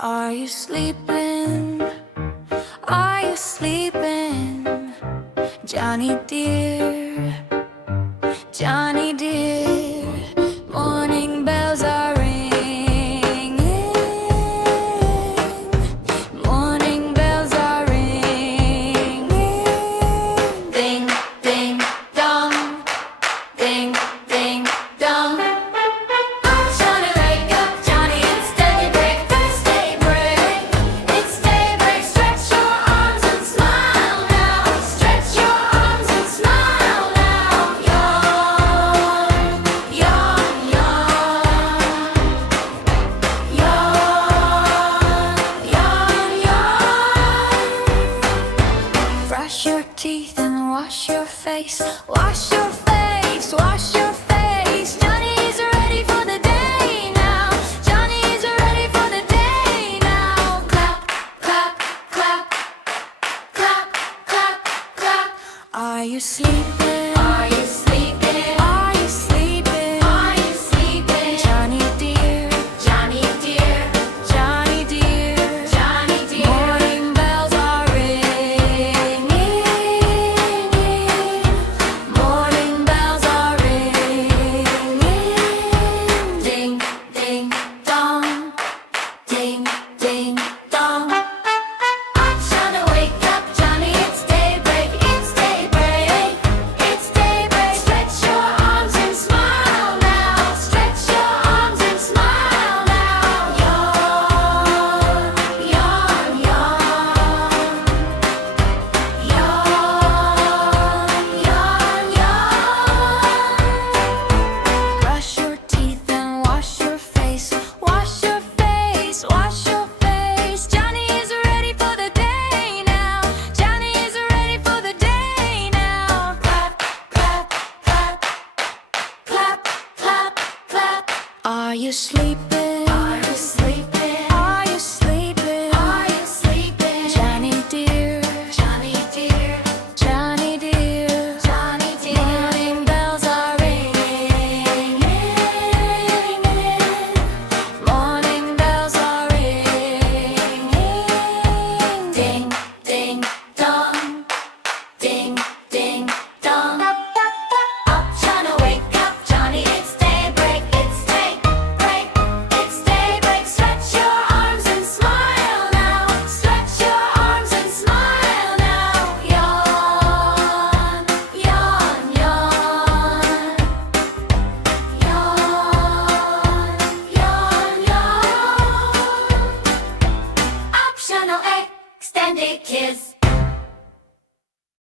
Are you sleeping? Are you sleeping? Johnny dear, Johnny dear, morning bells are ringing. Morning bells are ringing. Ding, ding, dong. Ding, ding, dong. Johnny, wake up, Johnny, it's daybreak, it's daybreak. It's daybreak, stretch your arms and smile now. Stretch your arms and smile now. Yawn, yawn, yawn. Yawn, yawn, yawn. Brush your teeth and wash your face. Wash your face, wash your face. Johnny's ready for the day now. Johnny's ready for the day now. Clap, clap, clap, clap, clap, clap. Are you sleeping? Are you sleeping? Are you sleeping? Are you sleeping? Johnny dear, Johnny dear, Johnny dear, Johnny dear. Morning bells are ringing. Morning bells are ringing. Ding, ding, dong. Ding, ding, dong. Up, Johnny, wake up, Johnny, it's daybreak, it's daybreak. It's daybreak, stretch your arms and smile now. Stretch your arms and smile now. Yawn, yawn, yawn. Yawn, yawn, yawn. Brush your teeth and wash your face. Wash your face, wash your face. Johnny is ready for the day now. Johnny is ready for the day now. Clap, clap, clap, clap, clap, clap. Are you sleeping? Are you sleeping? Are you sleeping? Are you sleeping? Johnny dear, Johnny dear, Johnny dear, Johnny dear. Morning bells are ringing. Morning bells are ringing. Ding, ding, dong. Ding, ding, dong. Up, Johnny, wake up, Johnny, it's daybreak, it's daybreak, it's daybreak. Stretch your arms and smile now. Stretch your arms and smile now. Yawn, yawn, yawn. Yawn, yawn, yawn. Optional extended kiss.